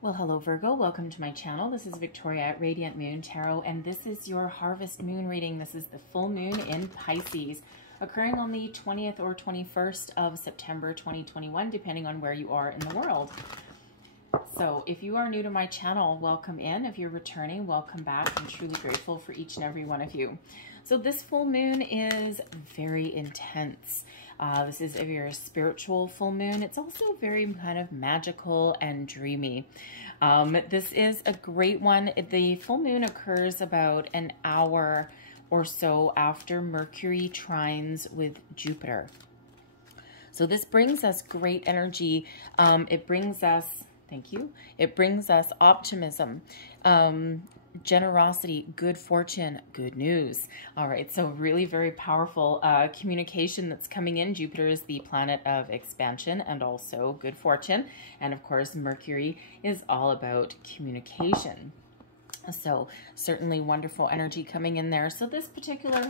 Well, hello Virgo, welcome to my channel. This is Victoria at Radiant Moon Tarot, and this is your harvest moon reading. This is the full moon in Pisces, occurring on the 20th or 21st of September 2021, depending on where you are in the world. So if you are new to my channel, welcome in. If you're returning, welcome back. I'm truly grateful for each and every one of you. So this full moon is very intense. This is a very spiritual full moon. It's also very kind of magical and dreamy. This is a great one. The full moon occurs about an hour or so after Mercury trines with Jupiter. So this brings us great energy. It brings us, thank you, it brings us optimism, generosity, good fortune, good news. All right, so really very powerful communication that's coming in. Jupiter is the planet of expansion and also good fortune. And of course, Mercury is all about communication. So certainly wonderful energy coming in there. So this particular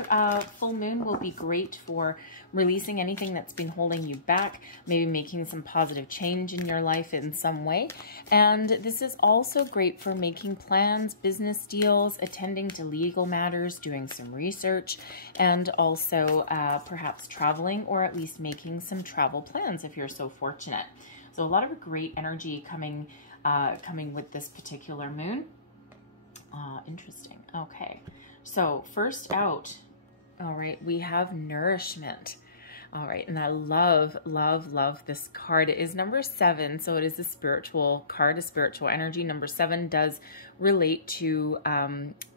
full moon will be great for releasing anything that's been holding you back, maybe making some positive change in your life in some way. And this is also great for making plans, business deals, attending to legal matters, doing some research, and also perhaps traveling, or at least making some travel plans if you're so fortunate. So a lot of great energy coming with this particular moon. Interesting. Okay. So first out, all right, we have nourishment. All right. And I love, love, love this card. It is number 7. So it is a spiritual card, a spiritual energy. Number 7 does relate to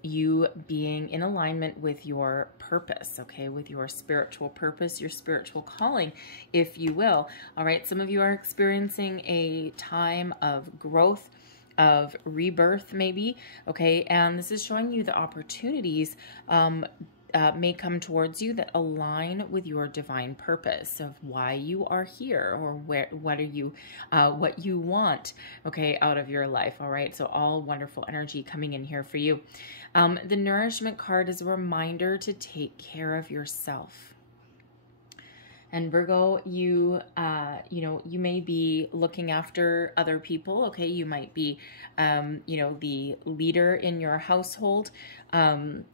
you being in alignment with your purpose, okay, with your spiritual purpose, your spiritual calling, if you will. All right. Some of you are experiencing a time of growth, of rebirth maybe, okay, and this is showing you the opportunities may come towards you that align with your divine purpose of why you are here, or what you want, okay, out of your life. All right, so all wonderful energy coming in here for you. The nourishment card is a reminder to take care of yourself. And Virgo, you may be looking after other people, okay? You might be, the leader in your household, and,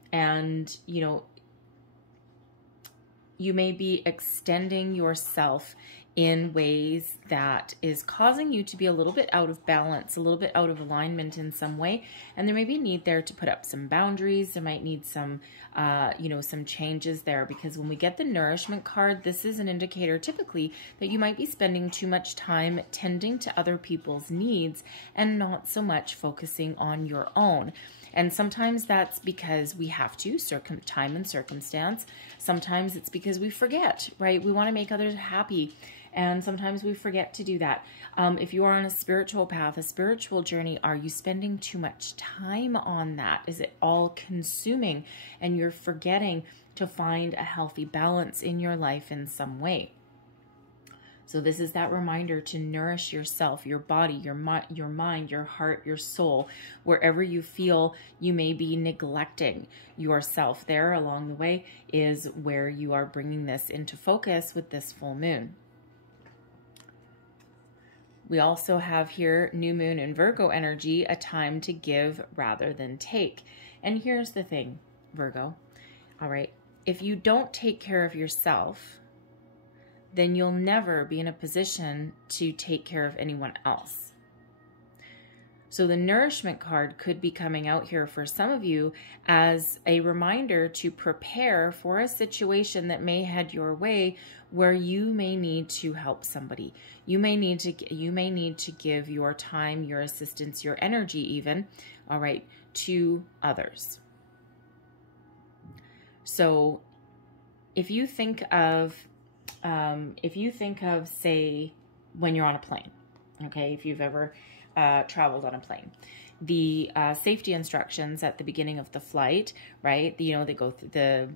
you may be extending yourself in ways that is causing you to be a little bit out of balance, a little bit out of alignment in some way. And there may be a need there to put up some boundaries. There might need some, some changes there, because when we get the nourishment card, this is an indicator typically that you might be spending too much time tending to other people's needs and not so much focusing on your own. And sometimes that's because we have to, time and circumstance. Sometimes it's because we forget, right? We want to make others happy, and sometimes we forget to do that. If you are on a spiritual path, a spiritual journey, are you spending too much time on that? Is it all consuming and you're forgetting to find a healthy balance in your life in some way? So this is that reminder to nourish yourself, your body, your mind, your heart, your soul, wherever you feel you may be neglecting yourself. There along the way is where you are bringing this into focus with this full moon. We also have here new moon and Virgo energy, a time to give rather than take. And here's the thing, Virgo. All right, if you don't take care of yourself, then you'll never be in a position to take care of anyone else. So the nourishment card could be coming out here for some of you as a reminder to prepare for a situation that may head your way where you may need to help somebody. You may need to give your time, your assistance, your energy even, all right, to others. So if you think of say, when you're on a plane, okay, if you've ever traveled on a plane, the safety instructions at the beginning of the flight, right? They go through the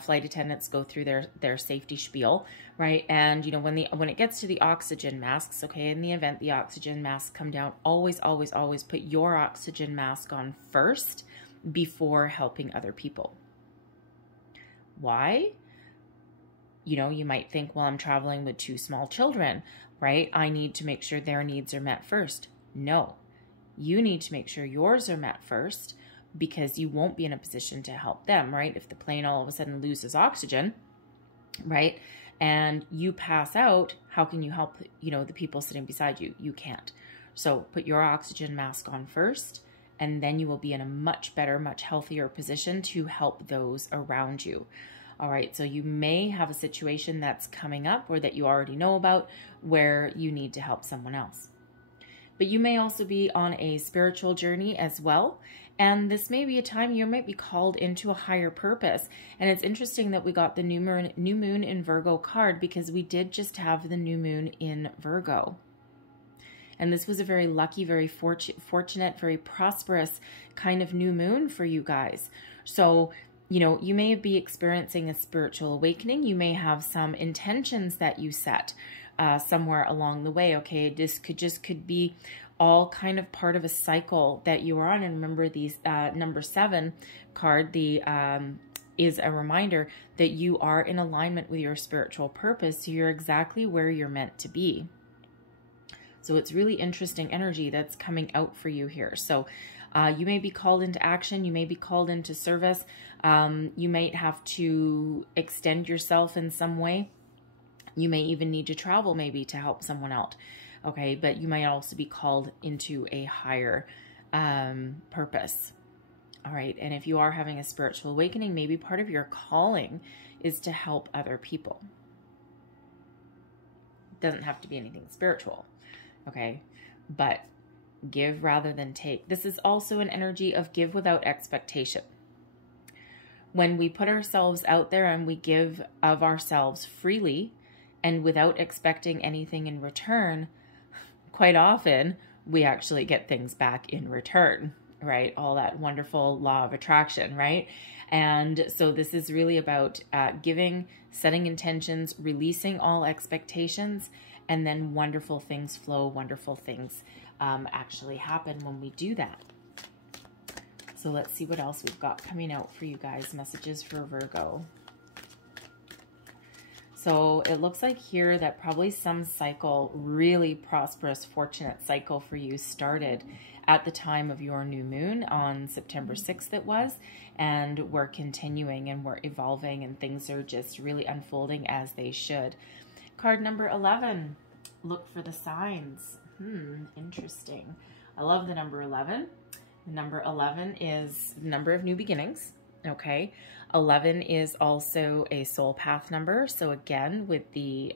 flight attendants go through their safety spiel, right? And when it gets to the oxygen masks, okay, in the event the oxygen masks come down, always, always, always put your oxygen mask on first before helping other people. Why? You might think, well, I'm traveling with 2 small children, right? I need to make sure their needs are met first. No, You need to make sure yours are met first, because you won't be in a position to help them, right? If the plane all of a sudden loses oxygen, right, and you pass out, how can you help, you know, the people sitting beside you? You can't. So put your oxygen mask on first, and then you will be in a much better, much healthier position to help those around you. All right, so you may have a situation that's coming up or that you already know about where you need to help someone else. But you may also be on a spiritual journey as well. And this may be a time you might be called into a higher purpose. And it's interesting that we got the new moon in Virgo card, because we did just have the new moon in Virgo. And this was a very lucky, very fortunate, very prosperous kind of new moon for you guys. So, you know, you may be experiencing a spiritual awakening. You may have some intentions that you set somewhere along the way. Okay, this could be all kind of part of a cycle that you are on. And remember, these number 7 card, the is a reminder that you are in alignment with your spiritual purpose. So you're exactly where you're meant to be. So it's really interesting energy that's coming out for you here. So you may be called into action. You may be called into service. You might have to extend yourself in some way. You may even need to travel maybe to help someone out. Okay, but you might also be called into a higher purpose. All right, and if you are having a spiritual awakening, maybe part of your calling is to help other people. It doesn't have to be anything spiritual. Okay, but give rather than take. This is also an energy of give without expectation. When we put ourselves out there and we give of ourselves freely and without expecting anything in return, quite often we actually get things back in return, right? All that wonderful law of attraction, right? And so this is really about giving, setting intentions, releasing all expectations, and then wonderful things flow, wonderful things actually happen when we do that. So let's see what else we've got coming out for you guys. Messages for Virgo. So it looks like here that probably some cycle, really prosperous, fortunate cycle for you started at the time of your new moon on September 6th it was. And we're continuing and we're evolving and things are just really unfolding as they should. Card number 11, look for the signs. Interesting. I love the number 11. The number 11 is the number of new beginnings. Okay. 11 is also a soul path number. So again, with the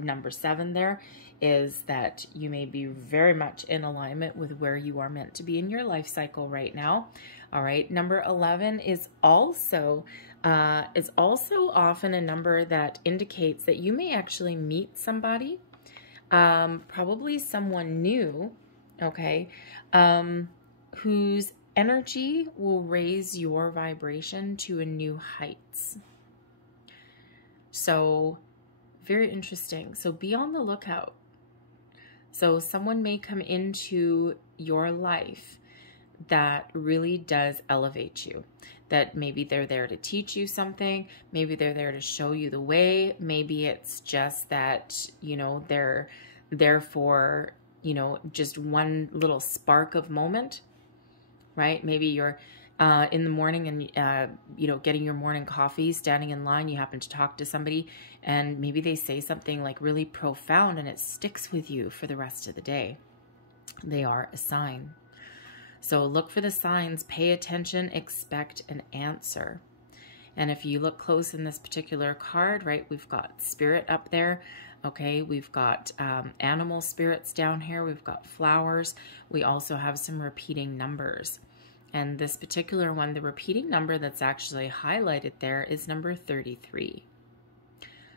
number 7 there is that you may be very much in alignment with where you are meant to be in your life cycle right now. All right. Number 11 is also often a number that indicates that you may actually meet somebody, probably someone new, okay, whose energy will raise your vibration to a new heights. So very interesting. So be on the lookout. So someone may come into your life that really does elevate you, that maybe they're there to teach you something. Maybe they're there to show you the way. Maybe it's just that, you know, they're there for, you know, just one little spark of moment, right? Maybe you're in the morning and, you know, getting your morning coffee, standing in line, you happen to talk to somebody and maybe they say something like really profound and it sticks with you for the rest of the day. They are a sign. So look for the signs, pay attention, expect an answer. And if you look close in this particular card, right, we've got spirit up there. Okay, we've got animal spirits down here. We've got flowers. We also have some repeating numbers. And this particular one, the repeating number that's actually highlighted there is number 33.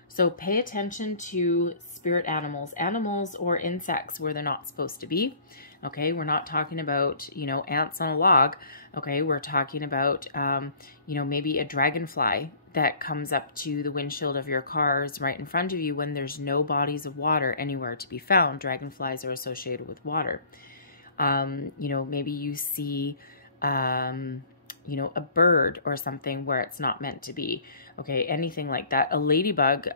So pay attention to spirit animals, animals or insects where they're not supposed to be. Okay, we're not talking about, you know, ants on a log. Okay, we're talking about, you know, maybe a dragonfly that comes up to the windshield of your cars right in front of you when there's no bodies of water anywhere to be found. Dragonflies are associated with water. You know, maybe you see, you know, a bird or something where it's not meant to be. Okay, anything like that. A ladybug,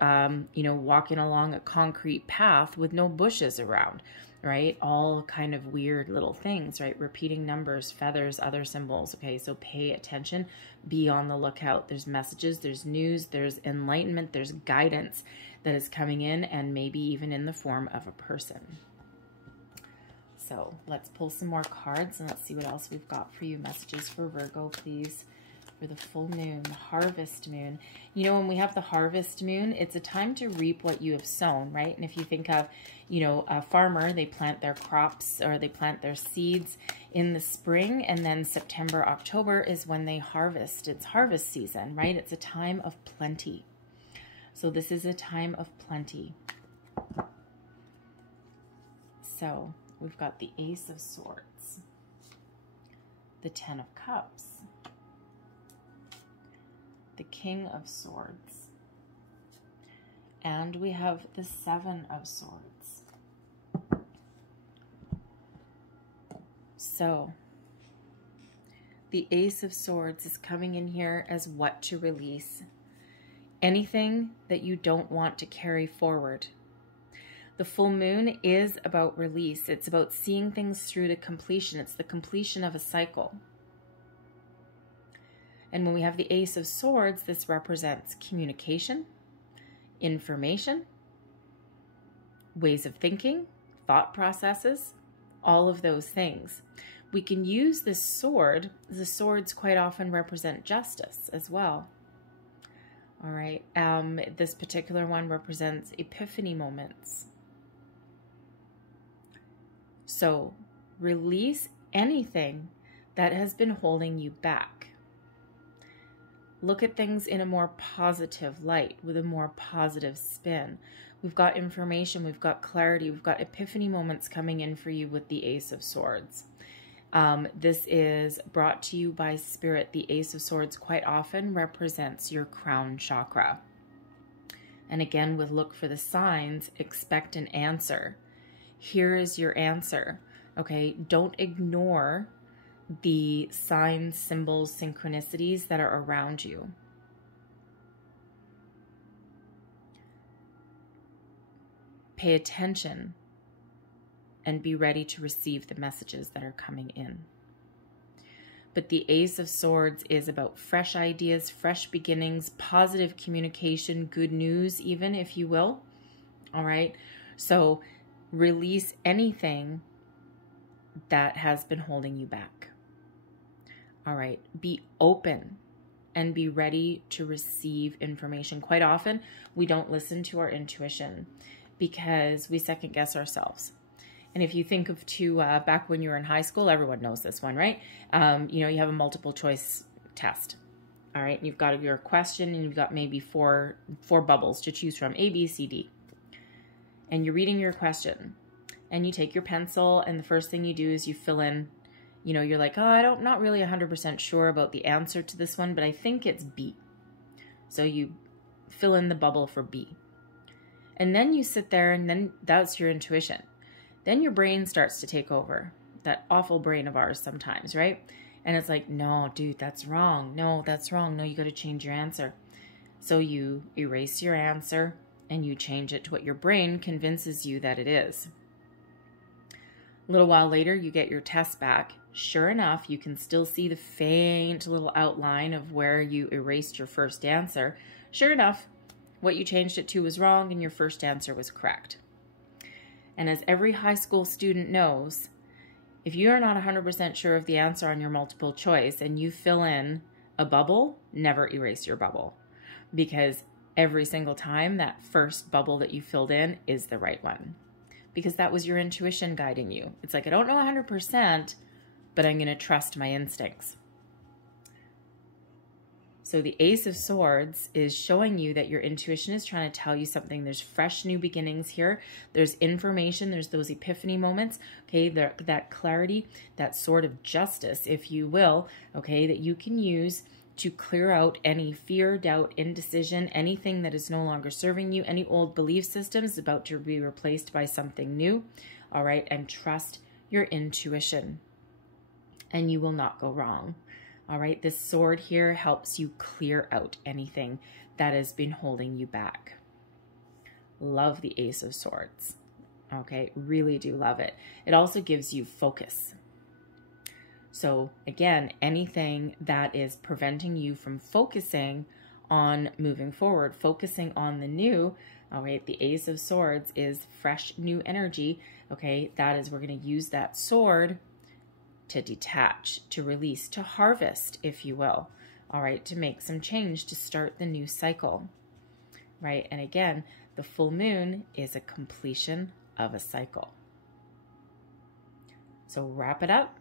you know, walking along a concrete path with no bushes around. right? All kind of weird little things, right? Repeating numbers, feathers, other symbols. Okay, so pay attention, be on the lookout. There's messages, there's news, there's enlightenment, there's guidance that is coming in, and maybe even in the form of a person. So let's pull some more cards and let's see what else we've got for you. Messages for Virgo, please, for the full moon, the harvest moon. You know, when we have the harvest moon, it's a time to reap what you have sown, right? And if you think of, you know, a farmer, they plant their crops or they plant their seeds in the spring, and then September, October is when they harvest. It's harvest season, right? It's a time of plenty. So this is a time of plenty. So we've got the Ace of Swords, the Ten of Cups, the King of Swords, and we have the Seven of Swords. So the Ace of Swords is coming in here as what to release. Anything that you don't want to carry forward. The full moon is about release. It's about seeing things through to completion. It's the completion of a cycle. And when we have the Ace of Swords, this represents communication, information, ways of thinking, thought processes, all of those things. We can use this sword. The swords quite often represent justice as well. All right. This particular one represents epiphany moments. So release anything that has been holding you back. Look at things in a more positive light, with a more positive spin. We've got information, we've got clarity, we've got epiphany moments coming in for you with the Ace of Swords. This is brought to you by Spirit. The Ace of Swords quite often represents your crown chakra. And again, with look for the signs, expect an answer. Here is your answer, okay? Don't ignore the signs, symbols, synchronicities that are around you. Pay attention and be ready to receive the messages that are coming in. But the Ace of Swords is about fresh ideas, fresh beginnings, positive communication, good news even, if you will. All right? So release anything that has been holding you back. All right, be open and be ready to receive information. Quite often, we don't listen to our intuition because we second guess ourselves. And if you think of back when you were in high school, everyone knows this one, right? You know, you have a multiple choice test. All right, and you've got your question and you've got maybe four bubbles to choose from, A, B, C, D. And you're reading your question and you take your pencil and the first thing you do is you fill in, you know, you're like, oh, not really 100% sure about the answer to this one, but I think it's B. So you fill in the bubble for B. And then you sit there and then that's your intuition. Then your brain starts to take over, that awful brain of ours sometimes, right? And it's like, no, dude, that's wrong. No, that's wrong. No, you got to change your answer. So you erase your answer and you change it to what your brain convinces you that it is. A little while later, you get your test back. Sure enough, you can still see the faint little outline of where you erased your first answer. Sure enough, what you changed it to was wrong and your first answer was correct. And as every high school student knows, if you are not 100% sure of the answer on your multiple choice and you fill in a bubble, never erase your bubble. Because every single time that first bubble that you filled in is the right one. Because that was your intuition guiding you. It's like, I don't know 100%, but I'm going to trust my instincts. So the Ace of Swords is showing you that your intuition is trying to tell you something. There's fresh new beginnings here. There's information. There's those epiphany moments, okay, that clarity, that sword of justice, if you will, okay, that you can use to clear out any fear, doubt, indecision, anything that is no longer serving you, any old belief systems about to be replaced by something new, all right, and trust your intuition, and you will not go wrong, all right? This sword here helps you clear out anything that has been holding you back. Love the Ace of Swords. Okay, really do love it. It also gives you focus. So again, anything that is preventing you from focusing on moving forward, focusing on the new, all right, the Ace of Swords is fresh new energy. Okay, that is, we're going to use that sword to detach, to release, to harvest, if you will. All right, to make some change, to start the new cycle. Right, and again, the full moon is a completion of a cycle. So wrap it up.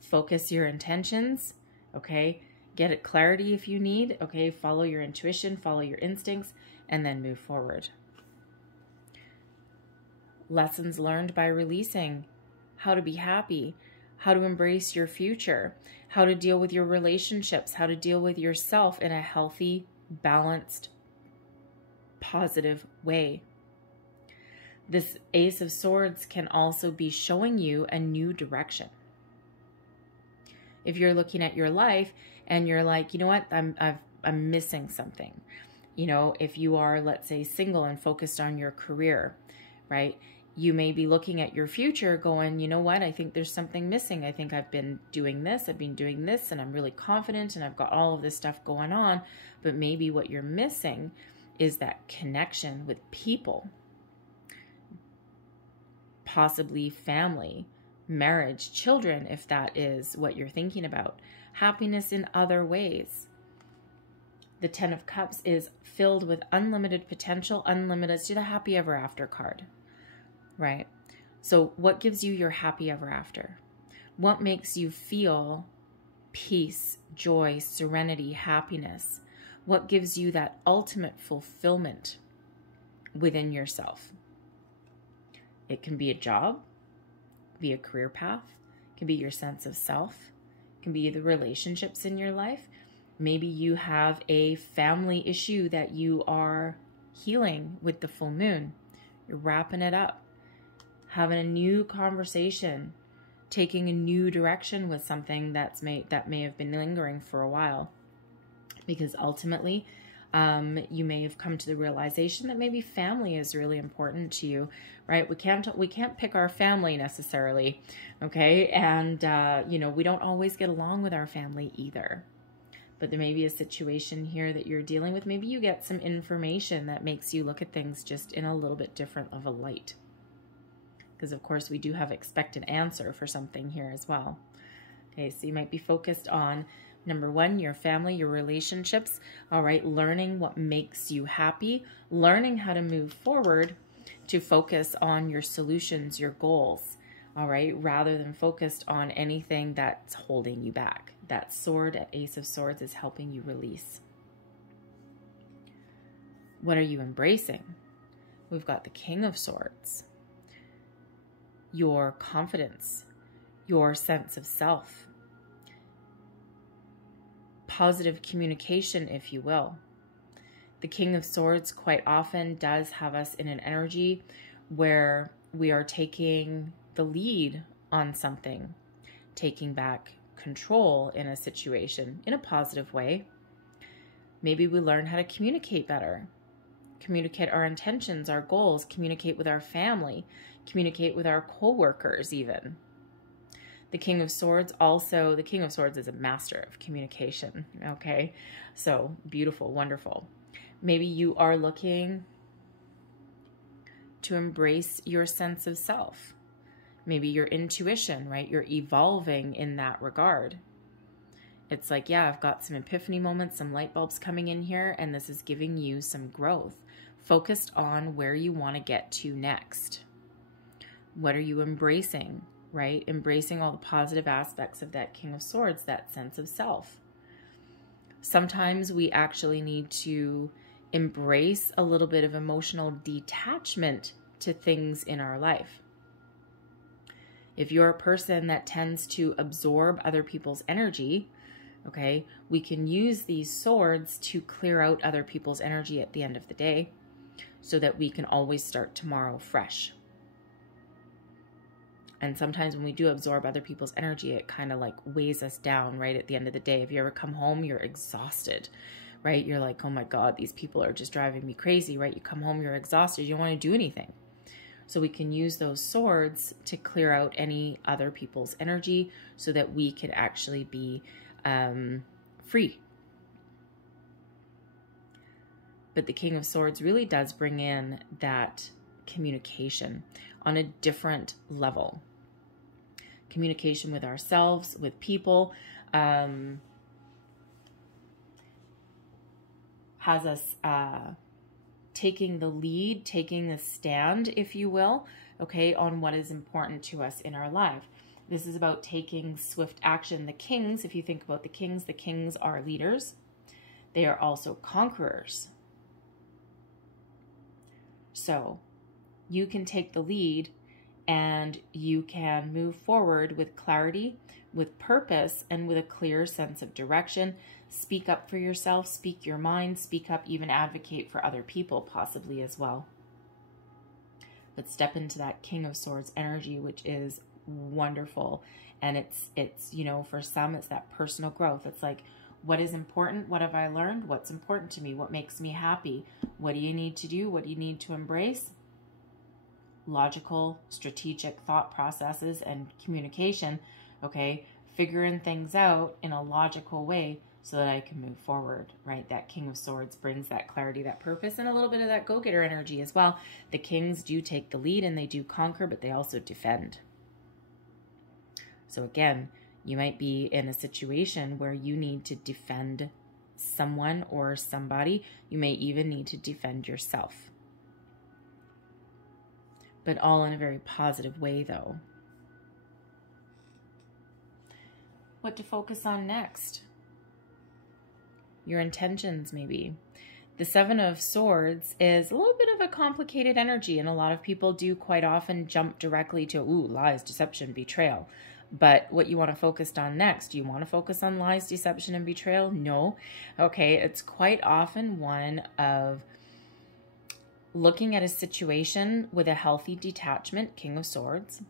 Focus your intentions, okay? Get it clarity if you need, okay? Follow your intuition, follow your instincts, and then move forward. Lessons learned by releasing. How to be happy, how to embrace your future, how to deal with your relationships, how to deal with yourself in a healthy, balanced, positive way. This Ace of Swords can also be showing you a new direction. If you're looking at your life and you're like, you know what, I'm missing something. You know, if you are, let's say, single and focused on your career, right? You may be looking at your future going, you know what, I think there's something missing. I think I've been doing this, and I'm really confident, and I've got all of this stuff going on. But maybe what you're missing is that connection with people, possibly family, marriage, children, if that is what you're thinking about, happiness in other ways. The Ten of Cups is filled with unlimited potential, unlimited, to the happy ever after card, right? So what gives you your happy ever after? What makes you feel peace, joy, serenity, happiness? What gives you that ultimate fulfillment within yourself? It can be a job, be a career path, it can be your sense of self, it can be the relationships in your life. Maybe you have a family issue that you are healing with the full moon. You're wrapping it up, having a new conversation, taking a new direction with something that may have been lingering for a while. Because ultimately, you may have come to the realization that maybe family is really important to you, right? We can't pick our family necessarily, okay? And you know, we don't always get along with our family either. But there may be a situation here that you're dealing with. Maybe you get some information that makes you look at things just in a little bit different of a light. Because of course we do have expected answer for something here as well. Okay, so you might be focused on number one, your family, your relationships, all right, learning what makes you happy, learning how to move forward to focus on your solutions, your goals, all right, rather than focused on anything that's holding you back. That sword at Ace of Swords is helping you release. What are you embracing? We've got the King of Swords. Your confidence, your sense of self, positive communication, if you will. The King of Swords quite often does have us in an energy where we are taking the lead on something, taking back control in a situation in a positive way. Maybe we learn how to communicate better, communicate our intentions, our goals, communicate with our family, communicate with our co-workers even. The King of Swords also, the King of Swords is a master of communication, okay? So beautiful, wonderful. Maybe you are looking to embrace your sense of self. Maybe your intuition, right? You're evolving in that regard. It's like, yeah, I've got some epiphany moments, some light bulbs coming in here, and this is giving you some growth, focused on where you want to get to next. What are you embracing, right? Embracing all the positive aspects of that King of Swords, that sense of self. Sometimes we actually need to embrace a little bit of emotional detachment to things in our life. If you're a person that tends to absorb other people's energy, okay, we can use these swords to clear out other people's energy at the end of the day so that we can always start tomorrow fresh. And sometimes when we do absorb other people's energy, it kind of like weighs us down right at the end of the day. If you ever come home, you're exhausted, right? You're like, oh my God, these people are just driving me crazy, right? You come home, you're exhausted. You don't want to do anything. So we can use those swords to clear out any other people's energy so that we can actually be free. But the King of Swords really does bring in that communication on a different level. Communication with ourselves, with people, has us taking the lead, taking the stand, if you will, okay, on what is important to us in our life. This is about taking swift action. The kings, if you think about the kings are leaders. They are also conquerors. So you can take the lead and you can move forward with clarity, with purpose, and with a clear sense of direction. Speak up for yourself, speak your mind, speak up, even advocate for other people possibly as well. But step into that King of Swords energy, which is wonderful. And it's you know, for some, it's that personal growth. It's like, what is important? What have I learned? What's important to me? What makes me happy? What do you need to do? What do you need to embrace? Logical, strategic thought processes and communication, okay? Figuring things out in a logical way so that I can move forward, right? That King of Swords brings that clarity, that purpose, and a little bit of that go-getter energy as well. The kings do take the lead and they do conquer, but they also defend. So again, you might be in a situation where you need to defend someone or somebody. You may even need to defend yourself. But all in a very positive way, though. What to focus on next? Your intentions, maybe. The Seven of Swords is a little bit of a complicated energy, and a lot of people do quite often jump directly to, ooh, lies, deception, betrayal. But what you want to focus on next, do you want to focus on lies, deception, and betrayal? No. Okay, it's quite often one of looking at a situation with a healthy detachment, King of Swords,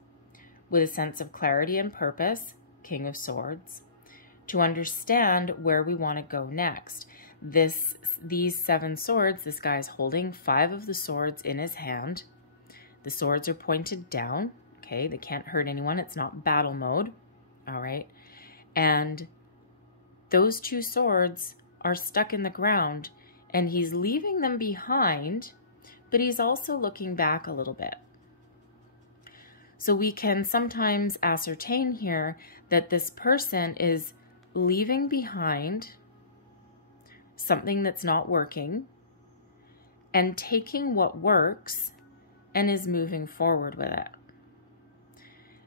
with a sense of clarity and purpose, King of Swords, to understand where we want to go next. These 7 swords, this guy's holding 5 of the swords in his hand. The swords are pointed down. Okay, they can't hurt anyone. It's not battle mode. All right. And those 2 swords are stuck in the ground, and he's leaving them behind, but he's also looking back a little bit. So we can sometimes ascertain here that this person is leaving behind something that's not working and taking what works and is moving forward with it.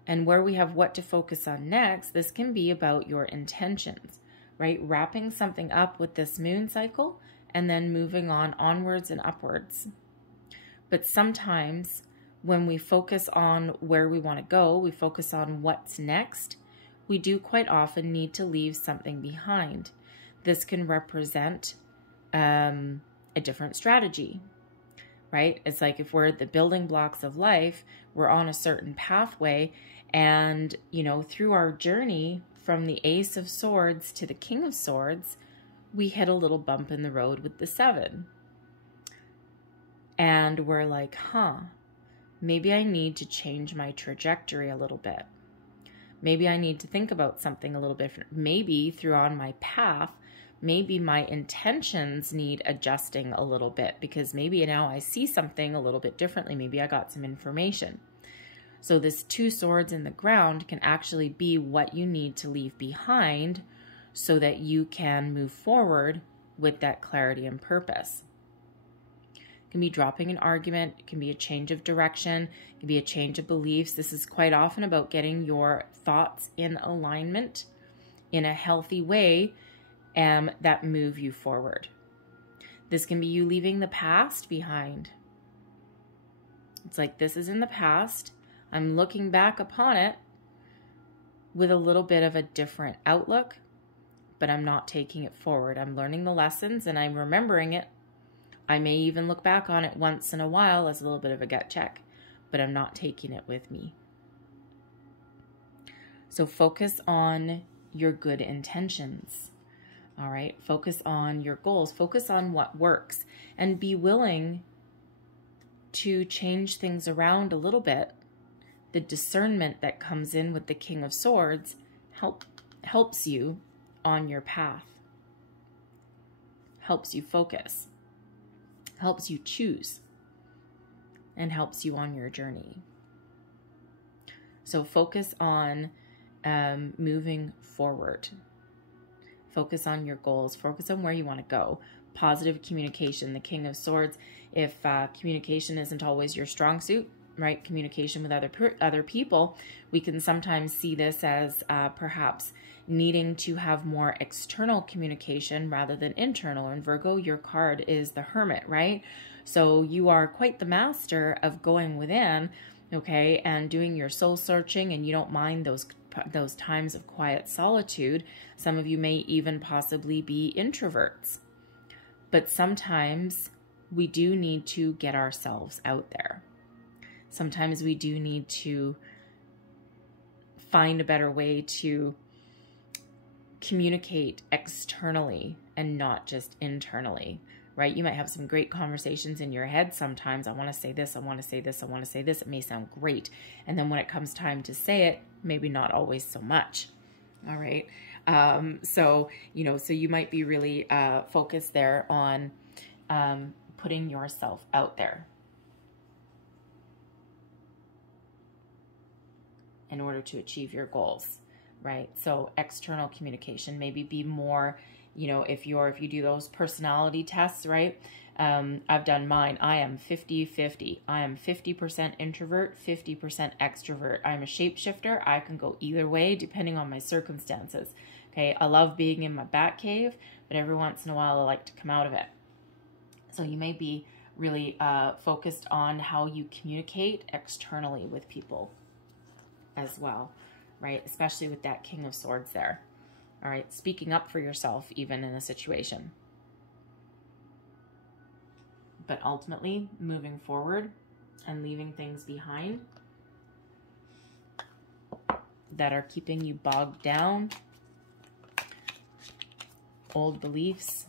And where we have what to focus on next, this can be about your intentions, right? Wrapping something up with this moon cycle and then moving on onwards and upwards. But sometimes when we focus on where we want to go, we focus on what's next, we do quite often need to leave something behind. This can represent a different strategy, right? It's like if we're at the building blocks of life, we're on a certain pathway, and, you know, through our journey from the Ace of Swords to the King of Swords, we hit a little bump in the road with the 7. And we're like, maybe I need to change my trajectory a little bit. Maybe I need to think about something a little bit different. Maybe through on my path, maybe my intentions need adjusting a little bit, because maybe now I see something a little bit differently. Maybe I got some information. So this 2 swords in the ground can actually be what you need to leave behind so that you can move forward with that clarity and purpose. It can be dropping an argument. It can be a change of direction. It can be a change of beliefs. This is quite often about getting your thoughts in alignment in a healthy way that move you forward. This can be you leaving the past behind. It's like, this is in the past. I'm looking back upon it with a little bit of a different outlook, but I'm not taking it forward. I'm learning the lessons and I'm remembering it. I may even look back on it once in a while as a little bit of a gut check, but I'm not taking it with me. So focus on your good intentions. All right. Focus on your goals. Focus on what works, and be willing to change things around a little bit. The discernment that comes in with the King of Swords helps you on your path, helps you focus, helps you choose, and helps you on your journey. So focus on moving forward. Focus on your goals. Focus on where you want to go. Positive communication. The King of Swords, if communication isn't always your strong suit, right? Communication with other people, we can sometimes see this as perhaps needing to have more external communication rather than internal. And Virgo, your card is the Hermit, right? So you are quite the master of going within, okay, and doing your soul searching, and you don't mind those times of quiet solitude. Some of you may even possibly be introverts. But sometimes we do need to get ourselves out there. Sometimes we do need to find a better way to communicate externally and not just internally, right? You might have some great conversations in your head sometimes. I want to say this, I want to say this, I want to say this. It may sound great. And then when it comes time to say it, maybe not always so much. All right. So you might be really focused there on putting yourself out there in order to achieve your goals, right? So external communication, maybe be more, if you do those personality tests, right? I've done mine. I am 50-50. I am 50% introvert, 50% extrovert. I'm a shapeshifter. I can go either way depending on my circumstances. Okay, I love being in my bat cave, but every once in a while I like to come out of it. So you may be really focused on how you communicate externally with people as well, right? Especially with that King of Swords there. All right, speaking up for yourself even in a situation. But ultimately, moving forward and leaving things behind that are keeping you bogged down, old beliefs,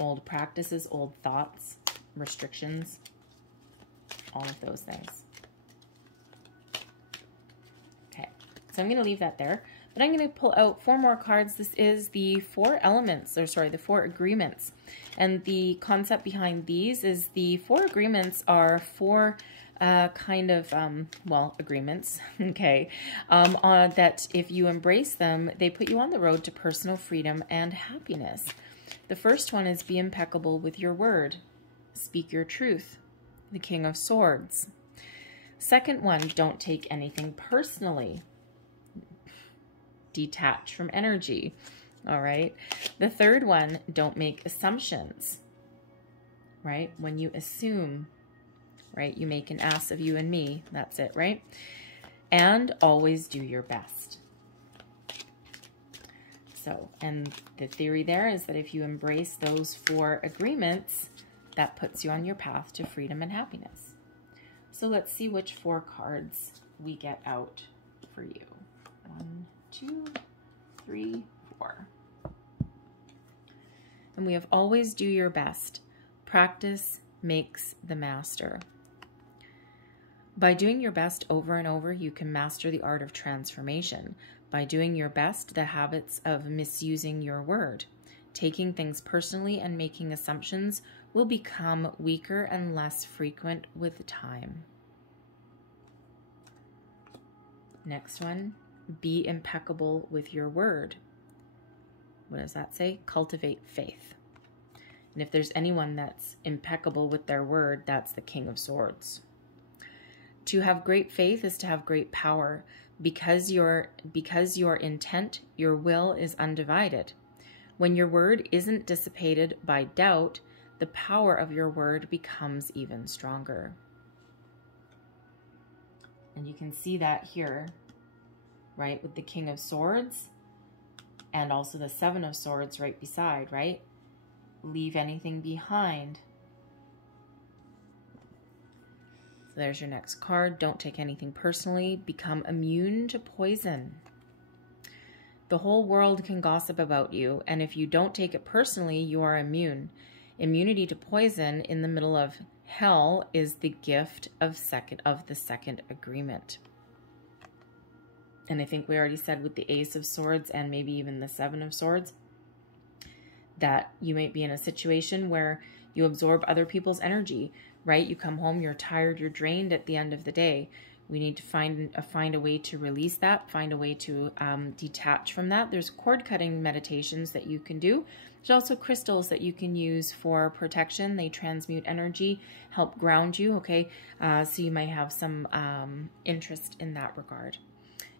old practices, old thoughts, restrictions, all of those things. Okay, so I'm going to leave that there. But I'm going to pull out 4 more cards. This is the 4 elements, or sorry, the 4 agreements. And the concept behind these is the 4 agreements are 4 kind of, agreements, okay, that if you embrace them, they put you on the road to personal freedom and happiness. The first one is be impeccable with your word. Speak your truth. The King of Swords. Second one, don't take anything personally. Detach from energy. All right. The third one, don't make assumptions. Right? When you assume, right, you make an ass of you and me. That's it, right? And always do your best. So, and the theory there is that if you embrace those 4 agreements, that puts you on your path to freedom and happiness. So let's see which 4 cards we get out for you. 1, 2, 3, 4. And we have always do your best. Practice makes the master. By doing your best over and over, you can master the art of transformation. By doing your best, the habits of misusing your word, taking things personally, and making assumptions will become weaker and less frequent with time. Next one. Be impeccable with your word. What does that say? Cultivate faith. And if there's anyone that's impeccable with their word, that's the King of Swords. To have great faith is to have great power. Because your intent, your will is undivided. When your word isn't dissipated by doubt, the power of your word becomes even stronger. And you can see that here, right, with the King of Swords and also the 7 of Swords right beside, right? Leave anything behind. So there's your next card. Don't take anything personally. Become immune to poison. The whole world can gossip about you, and if you don't take it personally, you are immune. Immunity to poison in the middle of Hell is the gift of the second agreement. And I think we already said with the Ace of Swords and maybe even the Seven of Swords that you might be in a situation where you absorb other people's energy, right? You come home, you're tired, you're drained at the end of the day. We need to find a way to release that, find a way to detach from that. There's cord cutting meditations that you can do. There's also crystals that you can use for protection. They transmute energy, help ground you, okay? So you might have some interest in that regard.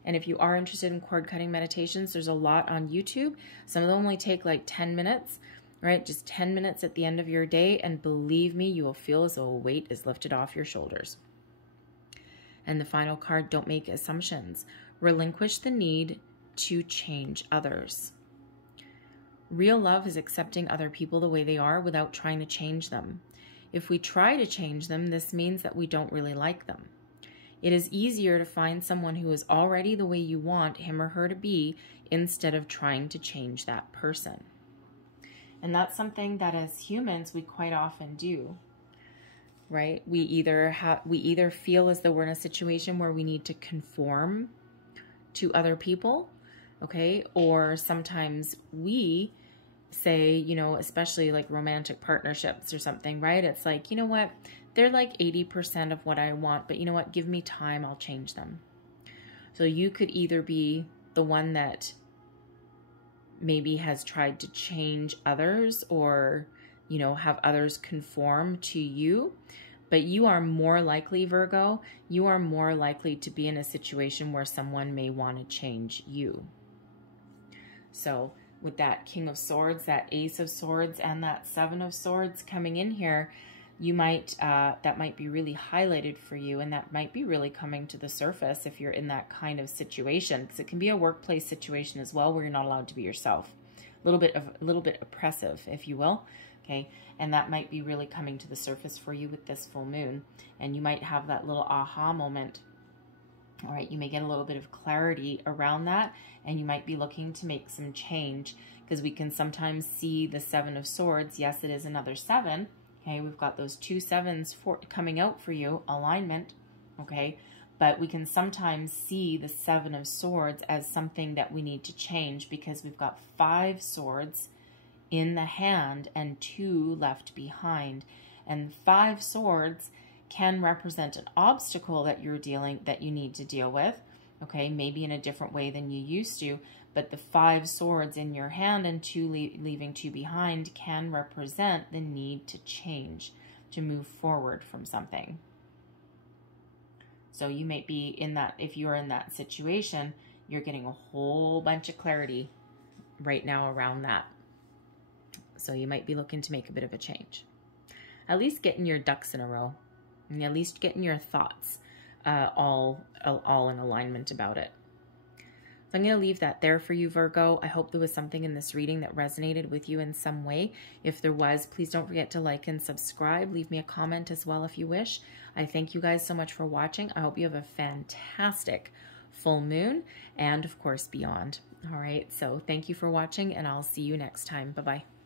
And if you are interested in cord cutting meditations, there's a lot on YouTube. Some of them only take like 10 minutes, right? Just 10 minutes at the end of your day. And believe me, you will feel as though a weight is lifted off your shoulders. And the final card, don't make assumptions. Relinquish the need to change others. Real love is accepting other people the way they are without trying to change them. If we try to change them, this means that we don't really like them. It is easier to find someone who is already the way you want him or her to be instead of trying to change that person. And that's something that as humans we quite often do, right? We either feel as though we're in a situation where we need to conform to other people, okay? Or sometimes we say, you know, especially like romantic partnerships or something, right? It's like, you know what? They're like 80% of what I want, but you know what? Give me time, I'll change them. So you could either be the one that maybe has tried to change others or, you know, have others conform to you, but you are more likely, Virgo, you are more likely to be in a situation where someone may want to change you. So with that King of Swords, that Ace of Swords, and that Seven of Swords coming in here, you might, that might be really highlighted for you, and that might be really coming to the surface if you're in that kind of situation, because it can be a workplace situation as well where you're not allowed to be yourself. A little bit oppressive, if you will, okay? And that might be really coming to the surface for you with this full moon, and you might have that little aha moment. All right, you may get a little bit of clarity around that, and you might be looking to make some change, because we can sometimes see the Seven of Swords. Yes, it is another seven. Okay, we've got those two sevens coming out for you, alignment, okay? But we can sometimes see the Seven of Swords as something that we need to change because we've got 5 swords in the hand and 2 left behind. And 5 swords can represent an obstacle that you need to deal with, okay? Maybe in a different way than you used to. But the 5 swords in your hand and 2 leaving 2 behind can represent the need to change, to move forward from something. So you might be in that, if you're in that situation, you're getting a whole bunch of clarity right now around that. So you might be looking to make a bit of a change. At least getting your ducks in a row, and at least getting your thoughts all in alignment about it. So I'm going to leave that there for you, Virgo. I hope there was something in this reading that resonated with you in some way. If there was, please don't forget to like and subscribe. Leave me a comment as well if you wish. I thank you guys so much for watching. I hope you have a fantastic full moon and, of course, beyond. All right, so thank you for watching, and I'll see you next time. Bye-bye.